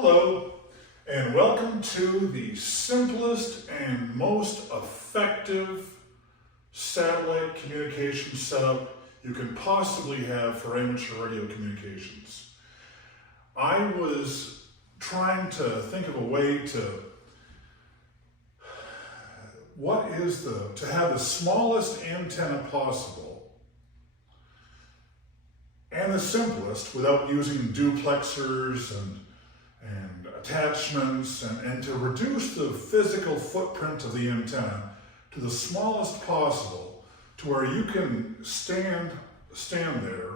Hello, and welcome to the simplest and most effective satellite communication setup you can possibly have for amateur radio communications. I was trying to think of a way to have the smallest antenna possible and the simplest without using duplexers and attachments and to reduce the physical footprint of the antenna to the smallest possible, to where you can stand there,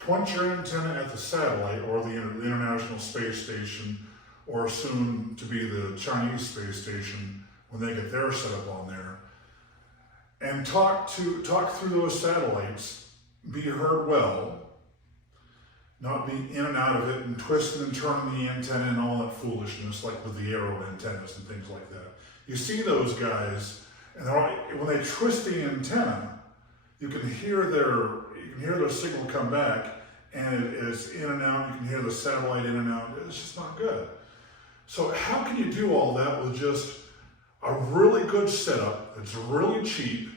point your antenna at the satellite or the International Space Station, or soon to be the Chinese space station when they get their setup on there, and talk through those satellites, be heard well, not be in and out of it and twisting and turning the antenna and all that foolishness like with the arrow antennas and things like that. You see those guys, and when they twist the antenna, you can hear their signal come back, and it is in and out. You can hear the satellite in and out. It's just not good. So how can you do all that with just a really good setup that's really cheap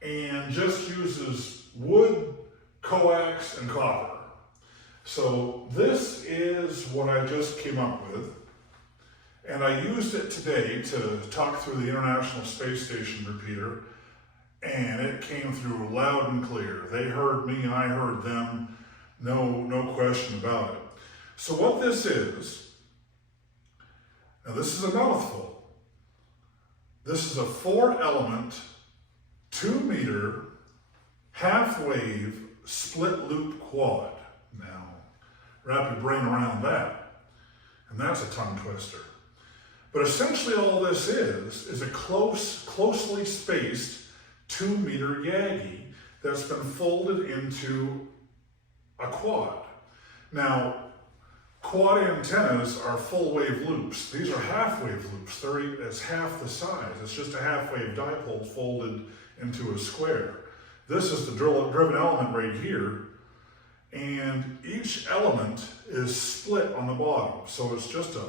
and just uses wood, coax, and copper? So this is what I just came up with, and I used it today to talk through the International Space Station repeater, and it came through loud and clear. They heard me, I heard them, no question about it. So what this is, now this is a mouthful. This is a 4-element, 2-meter, half-wave, split-loop quad. Now, wrap your brain around that, and that's a tongue twister. But essentially all this is a closely spaced 2-meter Yagi that's been folded into a quad. Now, quad antennas are full-wave loops. These are half-wave loops. It's half the size. It's just a half-wave dipole folded into a square. This is the driven element right here, and each element is split on the bottom. So it's just a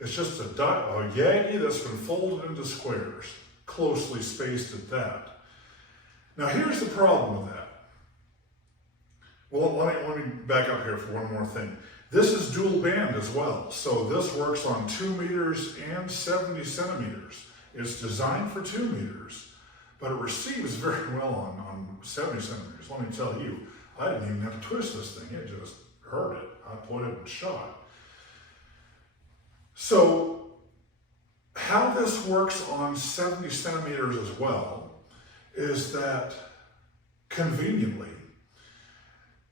Yagi that's been folded into squares, closely spaced at that. Now here's the problem with that. Well, let me back up here for one more thing. This is dual band as well. So this works on 2 meters and 70 centimeters. It's designed for 2 meters, but it receives very well on 70 centimeters. Let me tell you, I didn't even have to twist this thing. It just heard it. I put it and shot. So how this works on 70 centimeters as well is that conveniently,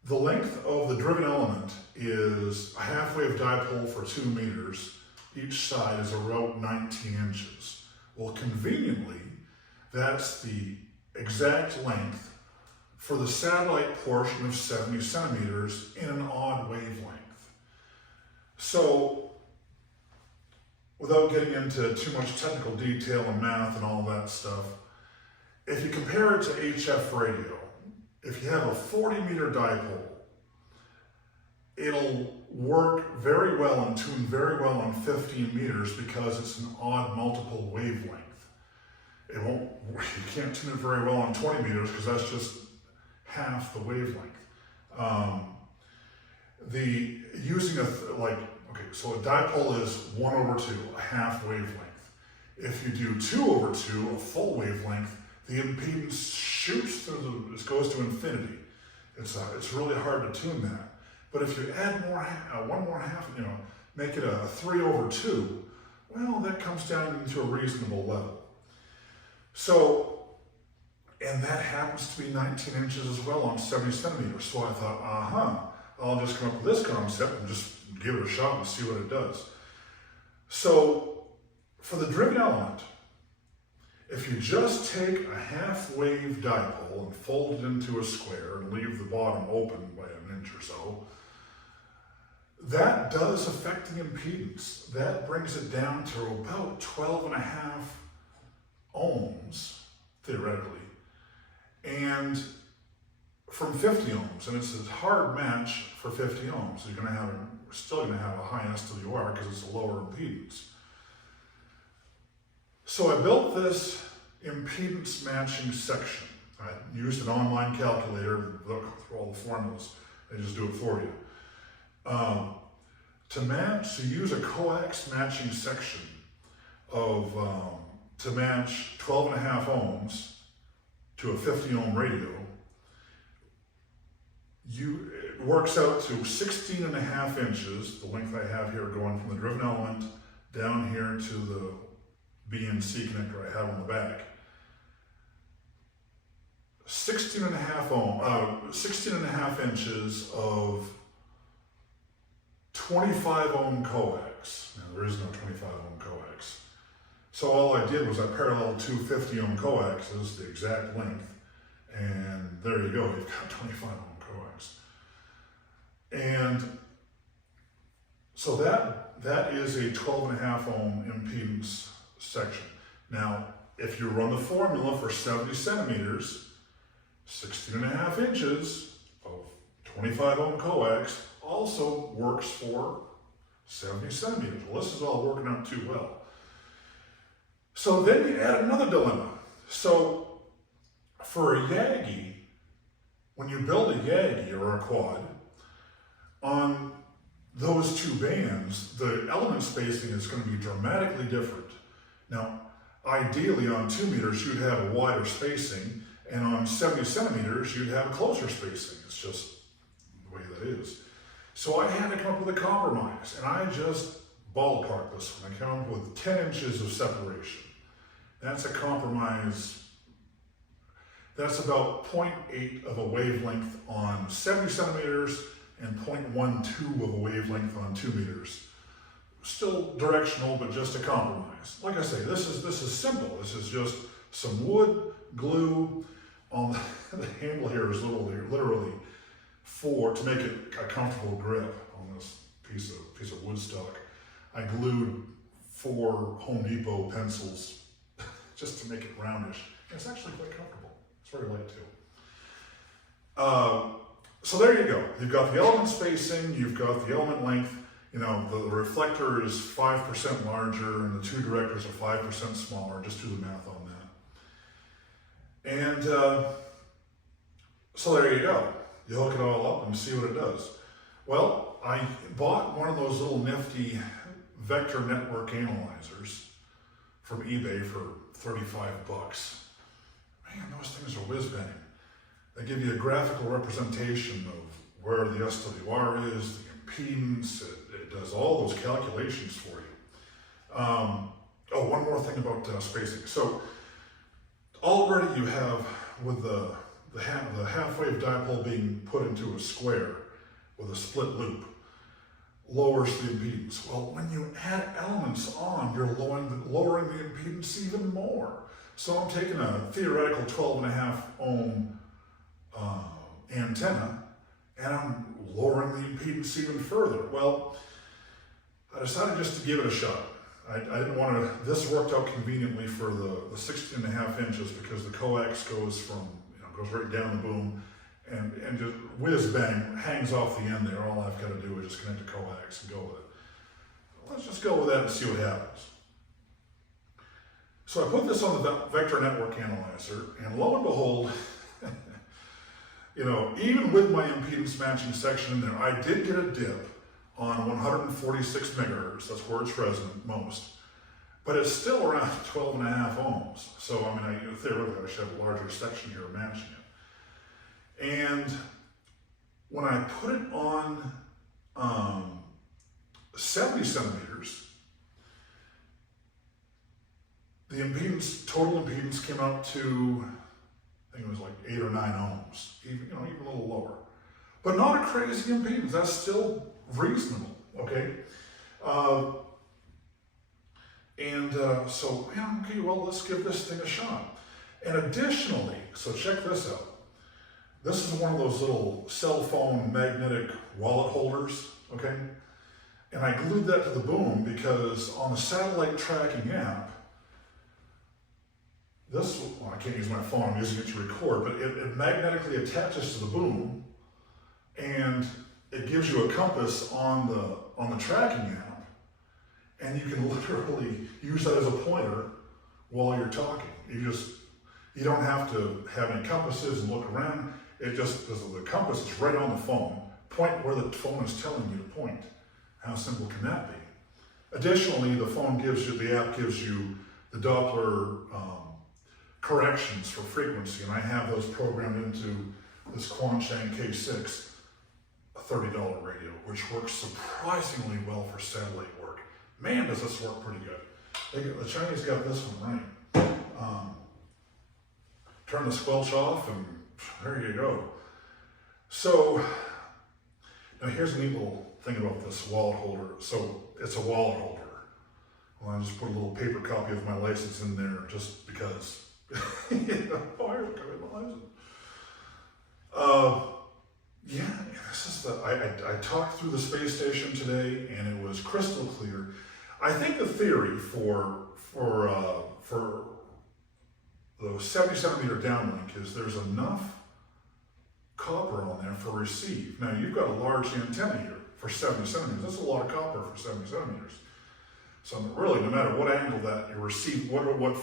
the length of the driven element is a half-wave dipole for 2 meters. Each side is about 19 inches. Well, conveniently, that's the exact length for the satellite portion of 70 centimeters in an odd wavelength. So, without getting into too much technical detail and math and all that stuff, if you compare it to HF radio, if you have a 40-meter dipole, it'll work very well and tune very well on 15 meters because it's an odd multiple wavelength. You can't tune it very well on 20 meters because that's just half the wavelength. So a dipole is 1/2, a half wavelength. If you do 2/2, a full wavelength, the impedance shoots through it goes to infinity. It's really hard to tune that. But if you add one more half, make it a 3/2, well, that comes down into a reasonable level. So, and that happens to be 19 inches as well on 70 centimeters. So I thought, I'll just come up with this concept and just give it a shot and see what it does. So for the driven element, if you just take a half-wave dipole and fold it into a square and leave the bottom open by 1 inch or so, that does affect the impedance. That brings it down to about 12.5 ohms, theoretically. And from 50 ohms, and it's a hard match for 50 ohms. You're going to have still going to have a high SWR because it's a lower impedance. So I built this impedance matching section. I used an online calculator to look through all the formulas. They just do it for you. To use a coax matching section of to match 12.5 ohms to a 50 ohm radio, it works out to 16.5 inches, the length I have here going from the driven element down here to the B and C connector I have on the back. 16.5 inches of 25 ohm coax. Now there is no 25 ohm coax. So all I did was I paralleled two 50 ohm coaxes, the exact length, and there you go, you've got 25 ohm coax. And so that is a 12.5 ohm impedance section. Now, if you run the formula for 70 centimeters, 16.5 inches of 25 ohm coax also works for 70 centimeters. Well, this is all working out too well. So then you add another dilemma. So for a Yagi, when you build a Yagi or a quad, on those two bands, the element spacing is going to be dramatically different. Now, ideally on 2 meters, you'd have a wider spacing, and on 70 centimeters, you'd have a closer spacing. It's just the way that is. So I had to come up with a compromise, and I just ballparked this one. I came up with 10 inches of separation. That's a compromise. That's about 0.8 of a wavelength on 70 centimeters and 0.12 of a wavelength on 2 meters. Still directional, but just a compromise. Like I say, this is simple. This is just some wood, glue on the handle here is literally to make it a comfortable grip on this piece of wood stock. I glued 4 Home Depot pencils just to make it roundish. And it's actually quite comfortable. It's very light too. So there you go. You've got the element spacing, you've got the element length. You know, the reflector is 5% larger and the 2 directors are 5% smaller. Just do the math on that. And so there you go. You hook it all up and see what it does. Well, I bought one of those little nifty vector network analyzers from eBay for 35 bucks. Man, those things are whiz-bang. They give you a graphical representation of where the SWR is, the impedance, it does all those calculations for you. Oh, one more thing about spacing. So already you have, with the half-wave dipole being put into a square with a split loop, lowers the impedance. Well, when you add elements on, you're lowering the impedance even more. So I'm taking a theoretical 12.5 ohm antenna, and I'm lowering the impedance even further. Well, I decided just to give it a shot. I didn't want to, this worked out conveniently for the 16.5 inches because the coax goes right down the boom and just whiz bang, hangs off the end there. All I've got to do is just connect the coax and go with it. Let's just go with that and see what happens. So I put this on the vector network analyzer, and lo and behold, you know, even with my impedance matching section in there, I did get a dip on 146 megahertz. That's where it's resonant most. But it's still around 12.5 ohms. So, I mean, theoretically, I should have a larger section here matching it. And when I put it on 70 centimeters, the impedance, total impedance came up to, I think it was like 8 or 9 ohms, even a little lower. But not a crazy impedance, that's still reasonable, okay? So, yeah, okay, well, let's give this thing a shot. And additionally, so check this out. This is one of those little cell phone magnetic wallet holders, okay? And I glued that to the boom because on the satellite tracking app, well, I can't use my phone, I'm using it to record, but it magnetically attaches to the boom, and it gives you a compass on the tracking app, and you can literally use that as a pointer while you're talking. You don't have to have any compasses and look around. The compass is right on the phone. Point where the phone is telling you to point. How simple can that be? Additionally, the app gives you the Doppler corrections for frequency, and I have those programmed into this Quanchang K6, a $30 radio, which works surprisingly well for satellite work. Man, does this work pretty good. The Chinese got this one right. Turn the squelch off, and there you go. So, now here's a neat little thing about this wallet holder. So, it's a wallet holder. Well, I just put a little paper copy of my license in there just because. I talked through the space station today, and it was crystal clear. I think the theory for the 70 centimeter downlink is there's enough copper on there for receive. Now you've got a large antenna here for 70 centimeters. That's a lot of copper for 70 centimeters. So really, no matter what angle that you receive, what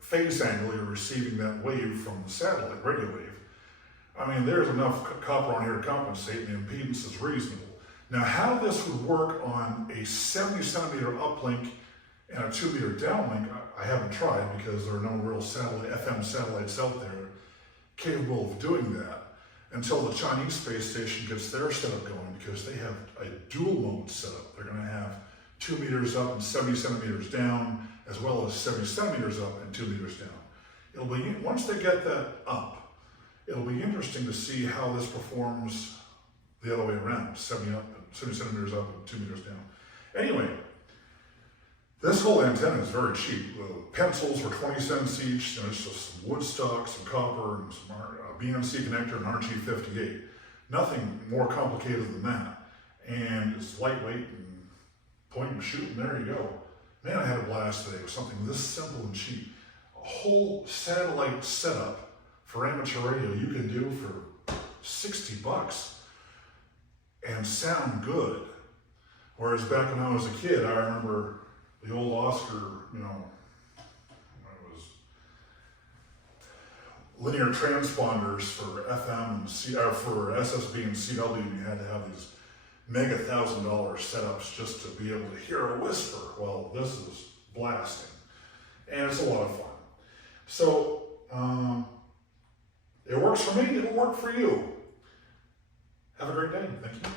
phase angle you're receiving that wave from the satellite, radio wave, I mean, there's enough copper on here to compensate, and the impedance is reasonable. Now, how this would work on a 70 centimeter uplink and a 2 meter downlink, I haven't tried because there are no real FM satellites out there capable of doing that until the Chinese space station gets their setup going, because they have a dual mode setup. They're going to have 2 meters up and 70 centimeters down, as well as 70 centimeters up and 2 meters down. Once they get that up, it'll be interesting to see how this performs the other way around, 70 centimeters up and 2 meters down. Anyway, this whole antenna is very cheap. The pencils were 20 cents each, and it's just some wood stock, some copper, and some BNC connector and RG58. Nothing more complicated than that. And it's lightweight, and point and shoot, and there you go. Man, I had a blast today with something this simple and cheap. A whole satellite setup for amateur radio you can do for 60 bucks and sound good. Whereas back when I was a kid, I remember the old Oscar, it was linear transponders for FM and for SSB and CW, and you had to have these mega $1,000 setups just to be able to hear a whisper. Well, this is blasting, and it's a lot of fun. So, it works for me, it'll work for you. Have a great day. Thank you.